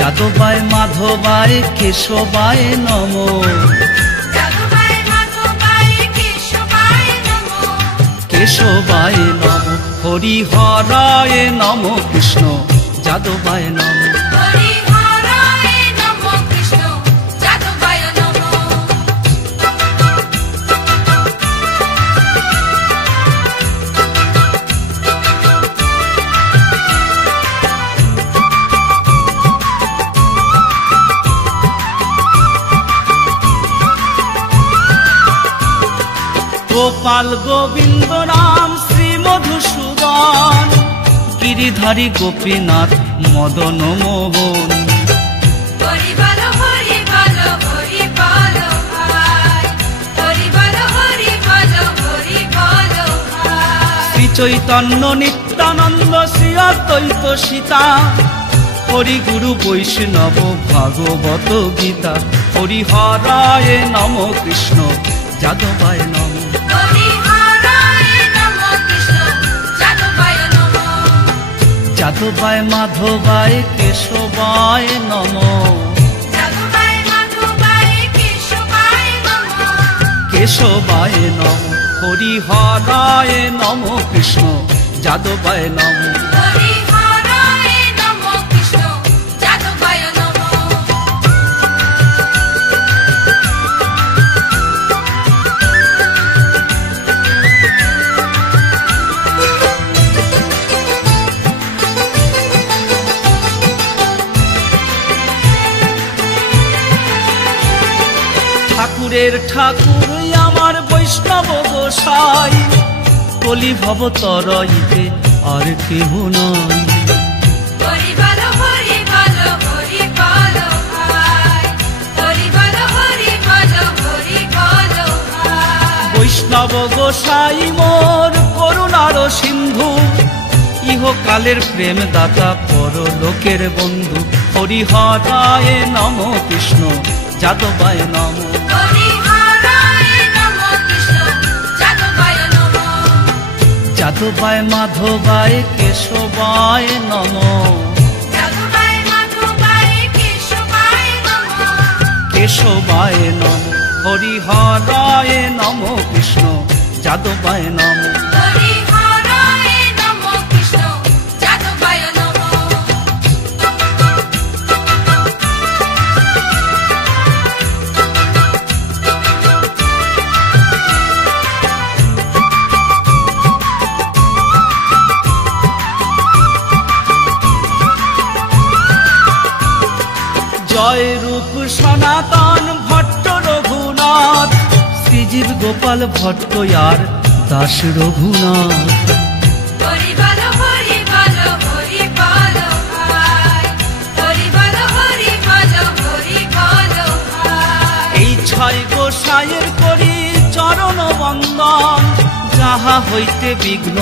যাদবায় মাধবায় কেশবায় নমো। কেশবায় নমো হরিহরায় নমো কৃষ্ণ যাদবায় নমো। গোপাল গোবিন্দ রাম শ্রী মধুসূদন গিরিধারী গোপীনাথ মদন মোহন। শ্রী চৈতন্য নিত্যানন্দ শ্রী অদ্বৈত সীতা হরি গুরু বৈষ্ণব ভাগবত গীতা। হরিহরায় নমো কৃষ্ণ যাদবায় নমো। যাদবায় মাধবায় কেশবায় নমো। কেশবায় নমো হরিহরায় নমো কৃষ্ণ যাদবায় নমো। ঠাকুরের ঠাকুর আমার বৈষ্ণব গোসাই কলি ভব তরইতে আর কেহ নাই। বৈষ্ণব গোসাই মোর করুণার সিন্ধু ইহকালের প্রেম দাতা পরলোকের বন্ধু। হরিহরায় নমো কৃষ্ণ যাদবায় নমো। যাদবায় মাধবায় কেশবায় নমো। কেশবায় নমো হরিহরায় নমো কৃষ্ণ যাদবায় নমো। জয় রূপ সনাতন ভট্ট রঘুনাথ শ্রীজীব গোপাল ভট্ট আর দাস রঘুনাথ। এই ছয় গোসাইয়ের করি চরণ বন্দন যাহা হইতে বিঘ্ন